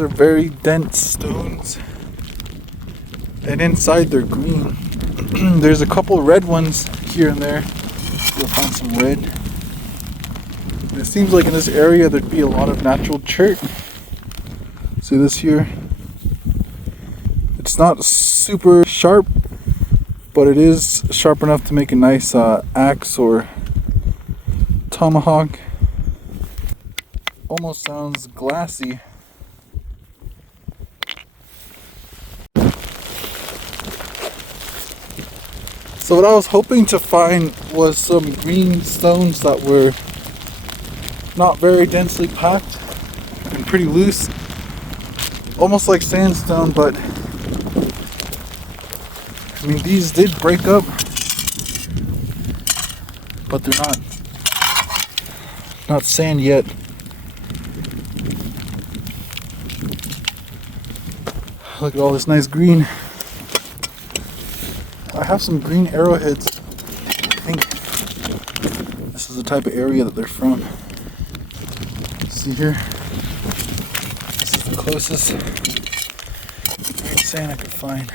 These are very dense stones, and inside they're green. There's a couple red ones here and there. You'll find some red. And it seems like in this area there'd be a lot of natural chert. See this here? It's not super sharp, but it is sharp enough to make a nice axe or tomahawk. Almost sounds glassy. So what I was hoping to find was some green stones that were not very densely packed and pretty loose. Almost like sandstone, but I mean these did break up, but they're not sand yet. Look at all this nice green. I have some green arrowheads. I think this is the type of area that they're from. See here? This is the closest green sand I could find.